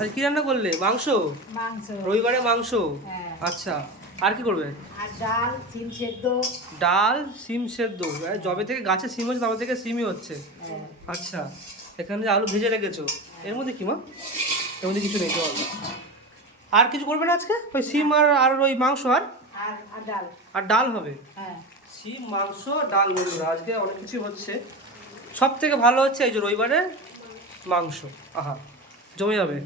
আর কি রান্না করলে? মাংস? মাংস। রবিবারে মাংস? হ্যাঁ। আচ্ছা, আর কি করবে? আর ডাল, সিম সেদ্ধ। ডাল, সিম সেদ্ধ। যবে থেকে গাছে সিম হচ্ছে তবে থেকে সিমই হচ্ছে। হ্যাঁ। আচ্ছা, এখানে যে আলু ভেজে রেখেছো, এর মধ্যে কি মা? এর মধ্যে কিছু নেই তো? আর কিছু করবে না আজকে? ওই সিম আর ওই মাংস আর আর ডাল। আর ডাল হবে? হ্যাঁ। সিম, মাংস, ডাল বন্ধুরা, আজকে অনেক কিছু হচ্ছে। সব থেকে ভালো হচ্ছে এই যে রবিবারে মাংস। আহা, জমে যাবে।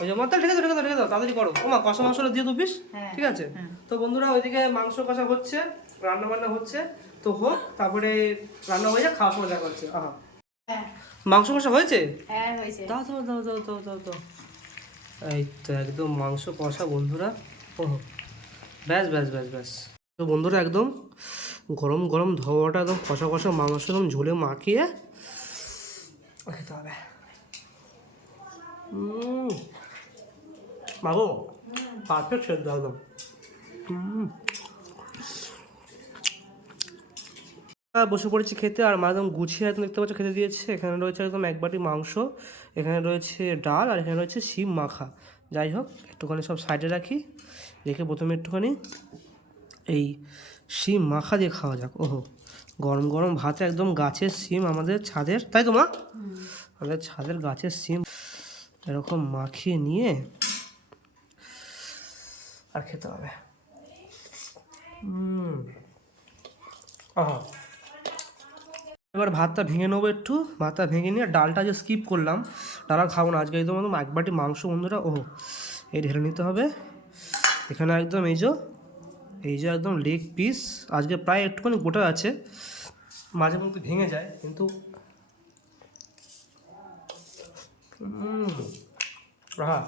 ওই যে মাতাল ঢেকে দাও, ঢেকে দাও, ঢেকে দাও, তাড়াতাড়ি করো। ওমা, কষা মাংসটা দিয়ে 2 পিস। হ্যাঁ। ঠিক আছে। হ্যাঁ। তো বন্ধুরা, ওইদিকে মাংস কষা হচ্ছে, রান্না বান্না হচ্ছে, তো হোক, তারপরে রান্না হয়ে যাক, খাওয়ার সময় দেখা হচ্ছে। আহা, হ্যাঁ। মাংস কষা হয়েছে? হ্যাঁ, হয়েছে। দাও দাও দাও দাও দাও দাও দাও। এই তো একদম মাংস কষা বন্ধুরা। ওহো, ব্যাস ব্যাস ব্যাস ব্যাস। তো বন্ধুরা, একদম গরম গরম ধোয়াটা একদম কষা কষা মাংস একদম ঝোলে মাখিয়ে খেতে হবে। মাগো, পারফেক্ট সেদ্ধ একদম। বসে পড়েছি খেতে, আর মা একদম গুছিয়ে একদম দেখতে পাচ্ছ খেতে দিয়েছে। এখানে রয়েছে একদম 1 বাটি মাংস, এখানে রয়েছে ডাল, আর এখানে রয়েছে শিম মাখা। যাই হোক, একটুখানি সব সাইডে রাখি, রেখে প্রথমে একটুখানি এই শিম মাখা দিয়ে খাওয়া যাক। ওহো, গরম গরম ভাতে একদম গাছের শিম, আমাদের ছাদের, তাই তো মা? আমাদের ছাদের গাছের শিম এরকম মাখিয়ে নিয়ে আর খেতে হবে। আহা, এবার ভাতটা ভেঙে নেবো একটু। ভাতটা ভেঙে নিয়ে ডালটা যে স্কিপ করলাম, ডাল আর খাবো না আজকে। একদম একদম 1 বাটি মাংস বন্ধুরা। ওহো, এই ঢেলে নিতে হবে এখানে একদম। এই যে একদম লেগ পিস, আজকে প্রায় একটুখানি গোটা আছে, মাঝে মধ্যে ভেঙে যায় কিন্তু। আহা,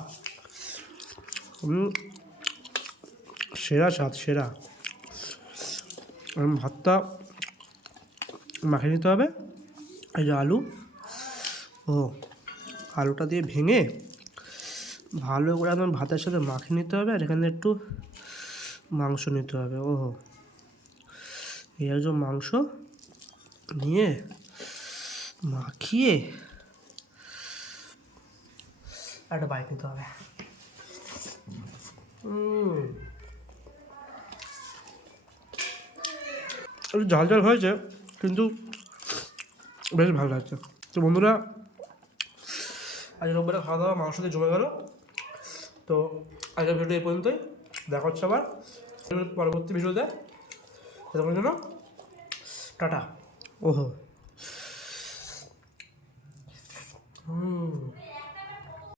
সেরা স্বাদ, সেরা। ভাতটা মাখিয়ে নিতে হবে। এই যে আলু, ও আলুটা দিয়ে ভেঙে ভালো করে একদম ভাতের সাথে মাখিয়ে নিতে হবে। আর এখানে একটু মাংস নিতে হবে। ওহো, এই একদম মাংস নিয়ে মাখিয়ে একটা বাইট নিতে হবে। একটু ঝাল ঝাল হয়েছে কিন্তু বেশ ভালো লাগছে। তো বন্ধুরা, আজ রোববারে খাওয়া দাওয়া মাংস দিয়ে জমে গেল। তো আজকের ভিডিও এই পর্যন্তই। দেখা হচ্ছে আবার পরবর্তী ভিডিওতে। ততক্ষণের জন্য টাটা। ওহো,